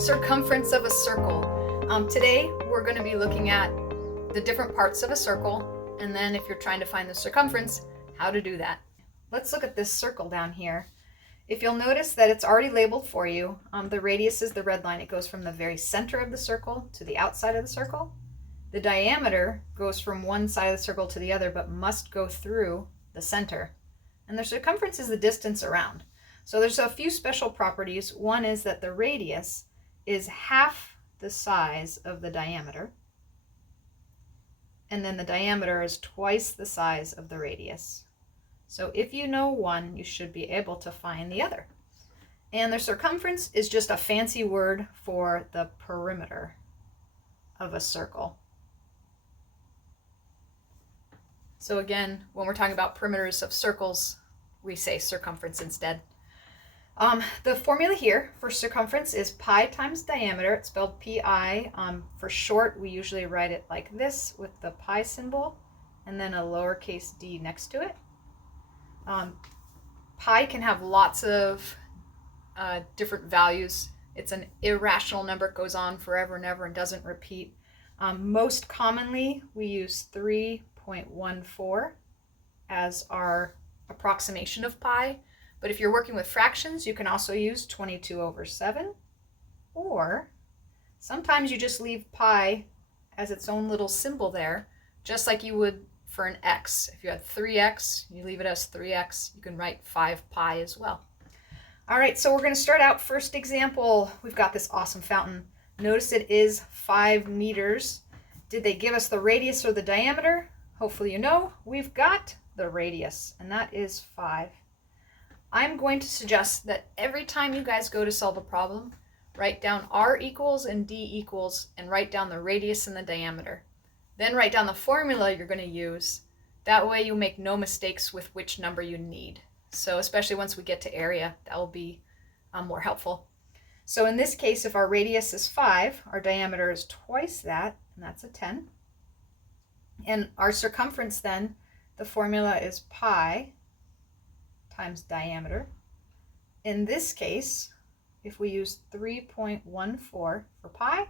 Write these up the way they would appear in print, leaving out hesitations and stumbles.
Circumference of a circle. Today we're going to be looking at the different parts of a circle, and then if you're trying to find the circumference, how to do that. Let's look at this circle down here. If you'll notice that it's already labeled for you, the radius is the red line. It goes from the very center of the circle to the outside of the circle. The diameter goes from one side of the circle to the other, but must go through the center. And the circumference is the distance around. So there's a few special properties. One is that the radius is half the size of the diameter, and then the diameter is twice the size of the radius. So if you know one, you should be able to find the other. And the circumference is just a fancy word for the perimeter of a circle. So again, when we're talking about perimeters of circles, we say circumference instead. The formula here for circumference is pi times diameter. It's spelled pi. For short, we usually write it like this with the pi symbol and then a lowercase d next to it. Pi can have lots of different values. It's an irrational number. It goes on forever and ever and doesn't repeat. Most commonly, we use 3.14 as our approximation of pi. But if you're working with fractions, you can also use 22/7, or sometimes you just leave pi as its own little symbol there, just like you would for an x. If you had 3x, you leave it as 3x. You can write 5 pi as well. All right, so we're going to start out first example. We've got this awesome fountain. Notice it is 5 meters. Did they give us the radius or the diameter? Hopefully you know. We've got the radius, and that is 5. I'm going to suggest that every time you guys go to solve a problem, write down r equals and d equals and write down the radius and the diameter. Then write down the formula you're going to use. That way you make no mistakes with which number you need. So especially once we get to area, that will be more helpful. So in this case, if our radius is 5, our diameter is twice that, and that's a 10. And our circumference then, the formula is pi times diameter. In this case, if we use 3.14 for pi,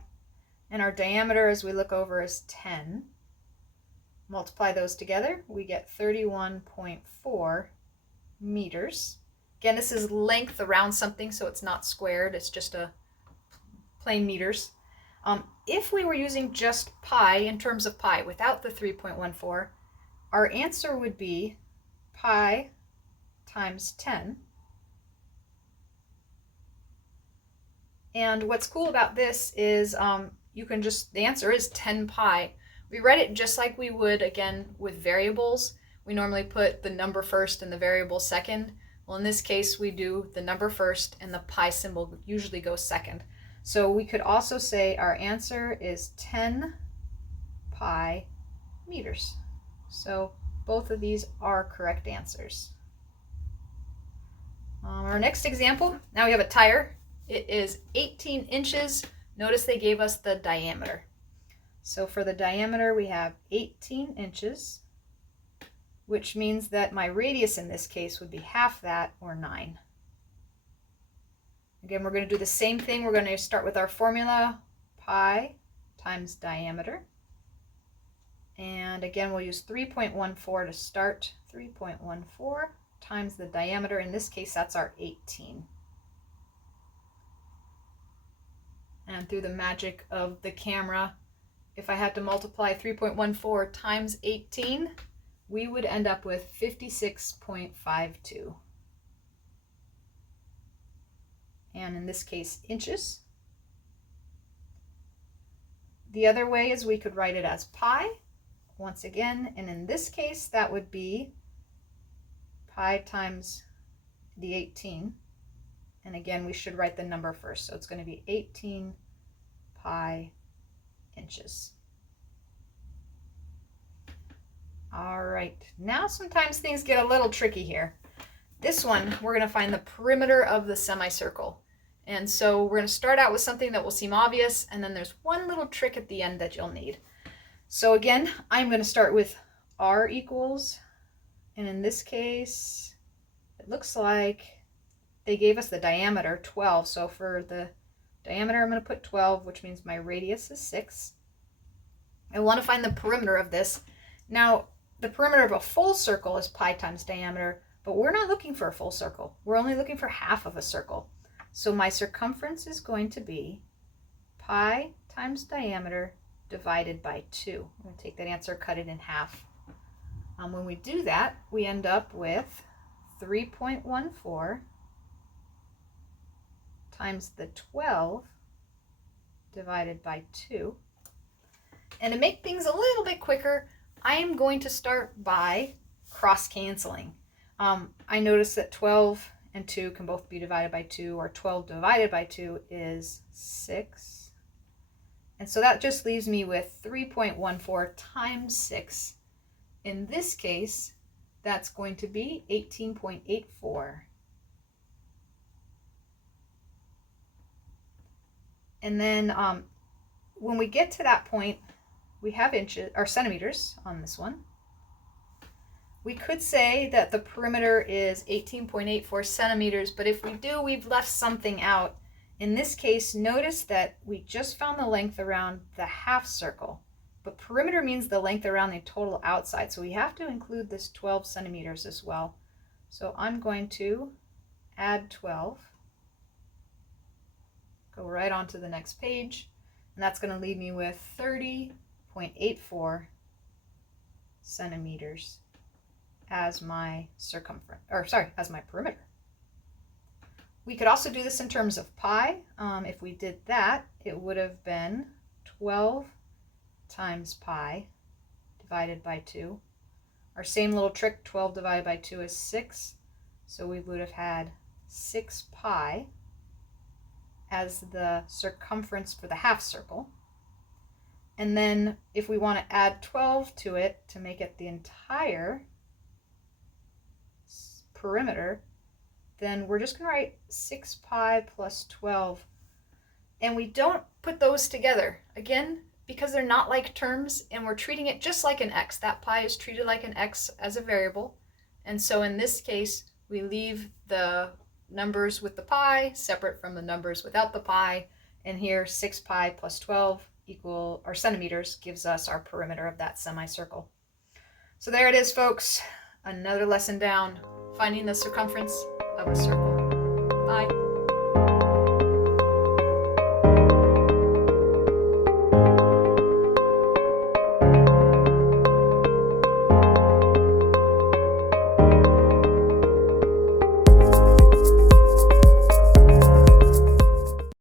and our diameter as we look over is 10, multiply those together, we get 31.4 meters. Again, this is length around something, so it's not squared, it's just a plain meters. If we were using just pi in terms of pi without the 3.14, our answer would be pi times 10. And what's cool about this is you can just, the answer is 10 pi. We write it just like we would, again, with variables. We normally put the number first and the variable second. Well, in this case, we do the number first and the pi symbol usually goes second. So we could also say our answer is 10 pi meters. So both of these are correct answers. Our next example, now we have a tire. It is 18 inches. Notice they gave us the diameter. So for the diameter, we have 18 inches, which means that my radius in this case would be half that, or 9. Again, we're going to do the same thing. We're going to start with our formula, pi times diameter. And again, we'll use 3.14 to start. 3.14 times the diameter. In this case, that's our 18. And through the magic of the camera, if I had to multiply 3.14 times 18, we would end up with 56.52. And in this case, inches. The other way is we could write it as pi, once again, and in this case, that would be pi times the 18. And again, we should write the number first. So it's going to be 18 pi inches. All right, now sometimes things get a little tricky here. This one, we're going to find the perimeter of the semicircle. And so we're going to start out with something that will seem obvious, and then there's one little trick at the end that you'll need. So again, I'm going to start with r equals, and in this case, it looks like they gave us the diameter 12, so for the Diameter, I'm going to put 12, which means my radius is 6. I want to find the perimeter of this. Now, the perimeter of a full circle is pi times diameter, but we're not looking for a full circle. We're only looking for half of a circle. So my circumference is going to be pi times diameter divided by 2. I'm going to take that answer, cut it in half. When we do that, we end up with 3.14 times the 12 divided by 2. And to make things a little bit quicker, I am going to start by cross-canceling. I notice that 12 and 2 can both be divided by 2, or 12 divided by 2 is 6. And so that just leaves me with 3.14 times 6. In this case, that's going to be 18.84. And then when we get to that point, we have inches or centimeters on this one. We could say that the perimeter is 18.84 centimeters, but if we do, we've left something out. In this case, notice that we just found the length around the half circle, but perimeter means the length around the total outside, so we have to include this 12 centimeters as well. So I'm going to add 12, go right on to the next page, and that's going to leave me with 30.84 centimeters as my circumference, or sorry, as my perimeter. We could also do this in terms of pi. If we did that, it would have been 12 times pi divided by 2. Our same little trick, 12 divided by 2 is 6. So we would have had 6 pi as the circumference for the half circle. And then if we want to add 12 to it to make it the entire perimeter, then we're just going to write 6 pi plus 12. And we don't put those together. Again, because they're not like terms, and we're treating it just like an x. That pi is treated like an x as a variable. And so in this case, we leave the numbers with the pi separate from the numbers without the pi. And here, 6 pi plus 12 equal, or centimeters, gives us our perimeter of that semicircle. So there it is, folks. Another lesson down, finding the circumference of a circle. Bye.